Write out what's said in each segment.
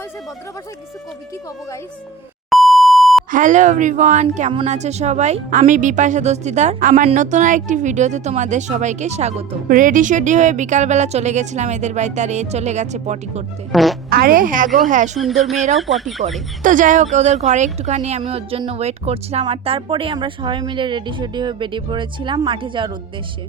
হয়েছে? ভদ্র ভাষায় কিছু কবি কি কব গাইস হ্যালো এভরিওয়ান কেমন আছে সবাই? আমি বিপাশা দস্তিদার। আমার নতুন আরেকটি ভিডিওতে তোমাদের সবাইকে স্বাগত। রেডি শেডি হয়ে বিকালবেলা চলে গেছিলাম এদের বাড়িতে আর এ চলে গেছে পটি করতে। আরে হ্যাঁ গো হ্যাঁ সুন্দর মেয়েরাও পটি করে। তো যাই হোক ওদের ঘরে একটুখানি আমি ওর জন্য ওয়েট করছিলাম আর তারপরে আমরা সবাই মিলে রেডি শেডি হয়ে বেরিয়ে পড়েছিলাম মাঠে যাওয়ার উদ্দেশ্যে।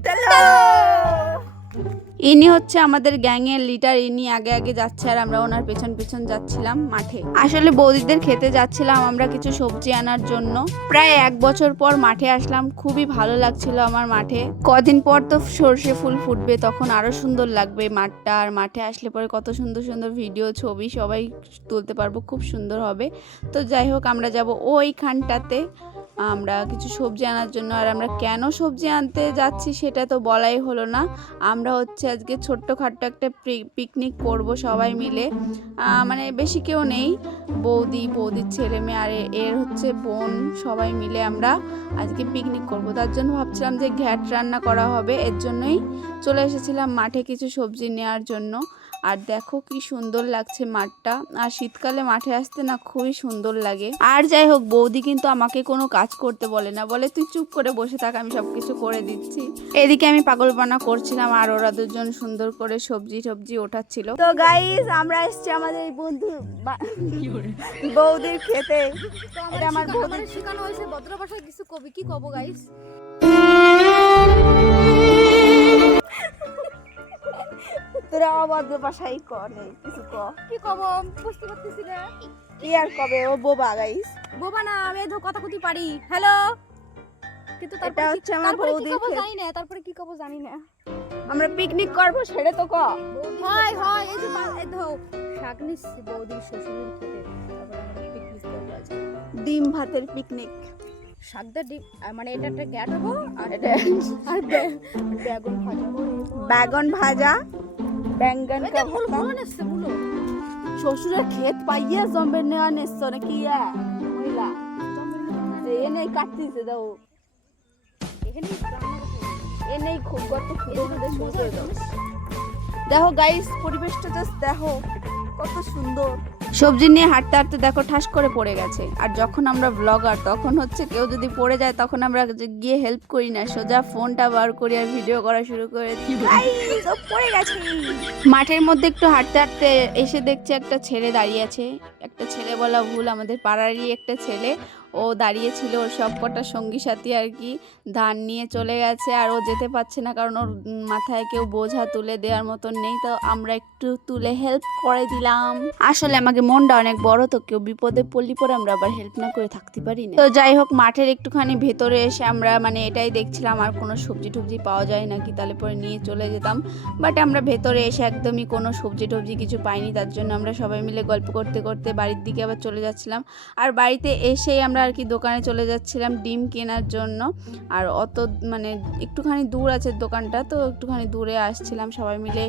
ইনি হচ্ছে আমাদের গ্যাংয়ের লিডার, ইনি আগে আগে যাচ্ছে আর আমরা ওনার পেছন পেছন যাচ্ছিলাম মাঠে। আসলে বৌদিদের খেতে যাচ্ছিলাম আমরা কিছু সবজি আনার জন্য। প্রায় এক বছর পর মাঠে আসলাম, খুবই ভালো লাগছিল আমার মাঠে। কদিন পর তো সর্ষে ফুল ফুটবে, তখন আরও সুন্দর লাগবে মাঠটা। আর মাঠে আসলে পরে কত সুন্দর সুন্দর ভিডিও, ছবি সবাই তুলতে পারব, খুব সুন্দর হবে। তো যাই হোক, আমরা যাব ওইখানটাতে। আমরা কিছু সবজি আনার জন্য, আর আমরা কেন সবজি আনতে যাচ্ছি সেটা তো বলাই হলো না। আমরা হচ্ছে আজকে ছোট্টখাট্ট একটা পিকনিক করব সবাই মিলে। মানে বেশি কেউ নেই, বৌদি, বৌদির ছেলে মেয়ে, আর এর হচ্ছে বোন, সবাই মিলে আমরা আজকে পিকনিক করব। তার জন্য ভাবছিলাম যে ঘ্যাট রান্না করা হবে, এর জন্যই চলে এসেছিলাম মাঠে কিছু সবজি নেওয়ার জন্য। আর দেখো কি সুন্দর লাগছে মাঠটা। আর শীতকালে মাঠে আসতে না খুবই সুন্দর লাগে। আর যাই হোক, বৌদি কিন্তু আমাকে কোনো কাজ করতে বলে না। বলে, তুই চুপ করে বসে থাক, আমি সব কিছু করে দিচ্ছি। এদিকে আমি পাগলপানা করছিলাম, আর ওরা দুজন সুন্দর করে সবজি টবজি ওঠাচ্ছিল। তো গাইস আমরা এসছি আমাদের এই বন্ধু বৌদির খেতে। এটা আমার আমার বৌদি- শেখানো হয়েছে ভদ্র ভাষায় কিছু কবি। কি কব গাইস অবাধ্য করে কিছু ক। কি কব? বুঝতে পারতেছি না। কি আর কবে? ও বোবা গাইস বোবা না আমি কথা কুতি পারি। হ্যালো কিন্তু তারপরে কি- হচ্ছে আমার তারপরে কি বৌদির কব ক্ষেত। জানি না তারপরে কি কব জানি না। আমরা পিকনিক করব সেটা তো ক। হয় হয় এই যে এই ধর শাক নিচ্ছি বৌদির শ্বশুরের খেতে তারপরে আমরা পিকনিক করব আজকে ডিম ভাতের পিকনিক শাকদা ডিম মানে এটা একটা গ্যাট হব আর এটা আর বেগুন ভাজা বেগুন ভাজা। বেঙ্গন এটা ভুল ভুল নেছে ভুলো শ্বশুরের ক্ষেত পাইয়া জম্বে নেওয়া নেছ নাকি ইয়া? মহিলা। এনে কাটতিছে দাও। এখানে রান্না করতে এনে খুব গত খুঁড়ে খুঁড়ে শুরু করে দাও দেখো গাইস পরিবেশটা জাস্ট দেখো। কত সুন্দর। সবজি নিয়ে হাঁটতে হাঁটতে দেখো ঠাস করে পড়ে গেছে। আর যখন আমরা ব্লগার তখন হচ্ছে কেউ যদি পড়ে যায় তখন আমরা গিয়ে হেল্প করি না। সোজা ফোনটা বার করি আর ভিডিও করা শুরু করে দিই। পড়ে গেছে। মাঠের মধ্যে একটু হাঁটতে হাঁটতে এসে দেখছে একটা ছেলে দাঁড়িয়ে আছে। একটা ছেলে বলা ভুল আমাদের পাড়ারই একটা ছেলে। ও দাঁড়িয়ে ছিল ওর সব কটা সঙ্গী সাথী আর কি, ধান নিয়ে চলে গেছে আর ও যেতে পারছে না কারণ ওর মাথায় কেউ বোঝা তুলে দেওয়ার মতন নেই, তো আমরা একটু তুলে হেল্প করে দিলাম। আসলে আমাকে মনটা অনেক বড়, তো কেউ বিপদে পড়লি পরে আমরা আবার হেল্প না করে থাকতে পারি না। তো যাই হোক, মাঠের একটুখানি ভেতরে এসে আমরা মানে এটাই দেখছিলাম, আর কোনো সবজি টবজি পাওয়া যায় নাকি তাহলে পরে নিয়ে চলে যেতাম। বাট আমরা ভেতরে এসে একদমই কোনো সবজি টবজি কিছু পাইনি, তার জন্য আমরা সবাই মিলে গল্প করতে করতে বাড়ির দিকে আবার চলে যাচ্ছিলাম। আর বাড়িতে এসেই আমরা আর কি দোকানে চলে যাচ্ছিলাম ডিম কেনার জন্য। আর অত মানে একটুখানি দূর আছে দোকানটা, তো একটুখানি দূরে আসছিলাম সবাই মিলে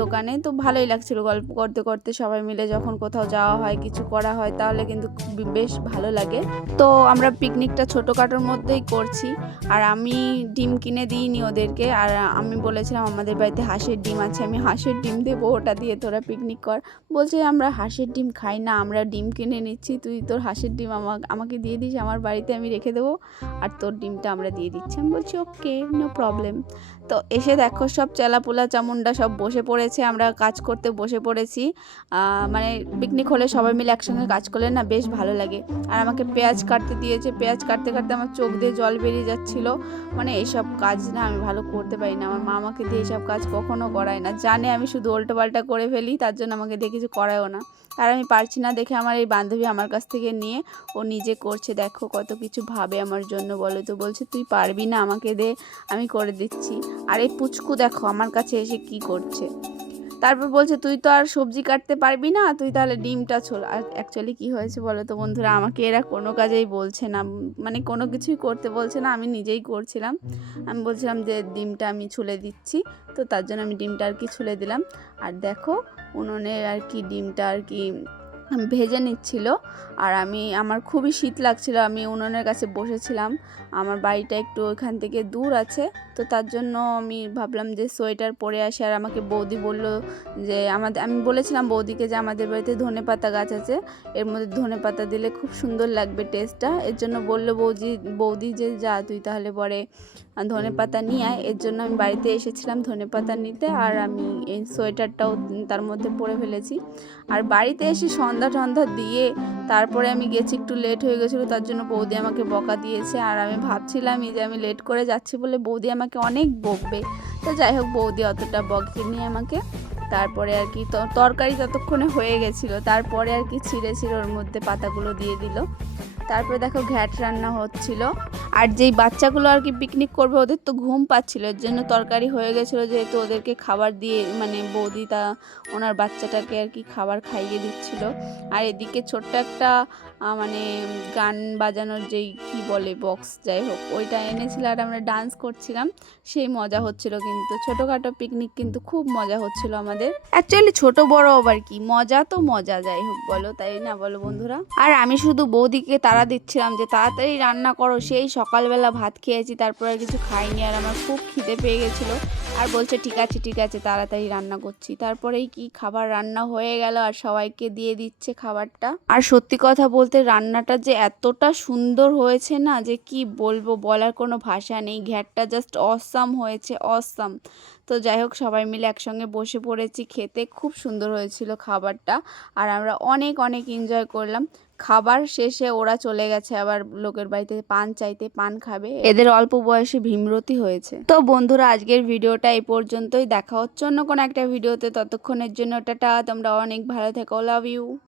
দোকানে। তো ভালোই লাগছিল গল্প করতে করতে সবাই মিলে যখন কোথাও যাওয়া হয়, কিছু করা হয়, তাহলে কিন্তু বেশ ভালো লাগে। তো আমরা পিকনিকটা ছোটোখাটোর মধ্যেই করছি। আর আমি ডিম কিনে দিইনি ওদেরকে, আর আমি বলেছিলাম, আমাদের বাড়িতে হাঁসের ডিম আছে, আমি হাঁসের ডিম দেবো, ওটা দিয়ে তোরা পিকনিক কর। বলছে, আমরা হাঁসের ডিম খাই না, আমরা ডিম কিনে নিচ্ছি, তুই তোর হাঁসের ডিম আমাকে আমাকে দিয়ে দিস, আমার বাড়িতে আমি রেখে দেবো। আর তোর ডিমটা আমরা দিয়ে দিচ্ছি। আমি বলছি, ওকে নো প্রবলেম তো এসে দেখো সব চেলাপোলা চামুন্ডা সব বসে পড়েছে, আমরা কাজ করতে বসে পড়েছি। মানে পিকনিক হলে সবাই মিলে একসঙ্গে কাজ করলে না বেশ ভালো লাগে। আর আমাকে পেঁয়াজ কাটতে দিয়েছে, পেঁয়াজ কাটতে কাটতে আমার চোখ দিয়ে জল বেরিয়ে যাচ্ছিল। মানে এইসব কাজ না আমি ভালো করতে পারি না, আমার মা আমাকে দিয়ে এইসব কাজ কখনো করায় না। জানে আমি শুধু উল্টো পাল্টা করে ফেলি, তার জন্য আমাকে দিয়ে কিছু করায়ও না। আর আমি পারছি না দেখে আমার এই বান্ধবী আমার কাছ থেকে নিয়ে, ও নিজে করছে। দেখো কত কিছু ভাবে আমার জন্য, বলো তো। বলছে, তুই পারবি না আমাকে দে, আমি করে দিচ্ছি। আর এই পুচকু দেখো, আমার কাছে এসে কি করছে? তারপর বলছে, তুই তো আর সবজি কাটতে পারবি না, তুই তাহলে ডিমটা ছোল। আর অ্যাকচুয়ালি কী হয়েছে বলো তো বন্ধুরা, আমাকে এরা কোনো কাজেই বলছে না মানে কোনো কিছুই করতে বলছে না, আমি নিজেই করছিলাম। আমি বলছিলাম যে ডিমটা আমি ছুলে দিচ্ছি, তো তার জন্য আমি ডিমটা আর কি ছুলে দিলাম। আর দেখো, উনুনে আর কি ডিমটা আর কি ভেজে নিচ্ছিল আর আমি, আমার খুবই শীত লাগছিল, আমি উনুনের কাছে বসেছিলাম। আমার বাড়িটা একটু ওইখান থেকে দূর আছে, তো তার জন্য আমি ভাবলাম যে সোয়েটার পরে আসি। আর আমাকে বৌদি বলল যে আমাদের, আমি বলেছিলাম বৌদিকে যে আমাদের বাড়িতে ধনে পাতা গাছ আছে, এর মধ্যে ধনে পাতা দিলে খুব সুন্দর লাগবে টেস্টটা। এর জন্য বলল বৌদি বৌদি যে যা, তুই তাহলে পরে ধনে পাতা নিয়ে আয়। এর জন্য আমি বাড়িতে এসেছিলাম ধনে পাতা নিতে, আর আমি এই সোয়েটারটাও তার মধ্যে পরে ফেলেছি। আর বাড়িতে এসে সন্ধ্যা টন্ধা দিয়ে তারপরে আমি গেছি, একটু লেট হয়ে গেছিল, তার জন্য বৌদি আমাকে বকা দিয়েছে। আর আমি ভাবছিলামই যে আমি লেট করে যাচ্ছি বলে বৌদি আমাকে অনেক বকবে। তো যাই হোক, বৌদি অতটা বকেনি আমাকে। তারপরে আর কি তরকারি ততক্ষণে হয়ে গেছিল। তারপরে আর কি ছিঁড়ে ছিঁড়ে ওর মধ্যে পাতাগুলো দিয়ে দিল। তারপরে দেখো ঘ্যাট রান্না হচ্ছিল। আর যেই বাচ্চাগুলো আর কি পিকনিক করবে, ওদের তো ঘুম পাচ্ছিল। এর জন্য তরকারি হয়ে গেছিল যেহেতু ওদেরকে খাবার দিয়ে মানে বৌদি তা, ওনার বাচ্চাটাকে আর কি খাবার খাইয়ে দিচ্ছিল। আর এদিকে ছোট্ট একটা মানে গান বাজানোর যেই কি বলে বক্স যাই হোক, ওইটা এনেছিল আর আমরা ডান্স করছিলাম। সেই মজা হচ্ছিল কিন্তু। ছোটোখাটো পিকনিক কিন্তু খুব মজা হচ্ছিল আমাদের। অ্যাকচুয়ালি ছোট বড় আবার কি। মজা তো মজা, যাই হোক বলো, তাই না বলো বন্ধুরা? আর আমি শুধু বৌদিকে তারা দিচ্ছিলাম যে তাড়াতাড়ি রান্না করো, সেই সকালবেলা ভাত খেয়েছি, তারপর আর কিছু খাইনি আর আমার খুব খিদে পেয়ে গেছিল। আর বলছে, ঠিক আছে ঠিক আছে, তাড়াতাড়ি রান্না করছি। তারপরেই কি খাবার রান্না হয়ে গেল আর সবাইকে দিয়ে দিচ্ছে খাবারটা। আর সত্যি কথা বলতে রান্নাটা যে এতটা সুন্দর হয়েছে না, যে কি বলব, বলার কোনো ভাষা নেই। ঘ্যাটটা জাস্ট অসাম হয়েছে অসাম তো যাই হোক, সবাই মিলে একসঙ্গে বসে পড়েছি, খেতে। খুব সুন্দর হয়েছিল খাবারটা। আর আমরা অনেক অনেক এনজয় করলাম। খাবার শেষে ওরা চলে গেছে, আবার লোকের বাড়িতে পান চাইতে পান খাবে। এদের অল্প বয়সে ভীমরতি হয়েছে। তো বন্ধুরা, আজকের ভিডিওটা এই পর্যন্তই। দেখা হচ্ছে অন্য কোনো একটা ভিডিওতে। ততক্ষণের জন্য টাটা, তোমরা অনেক ভালো থেকো। Love you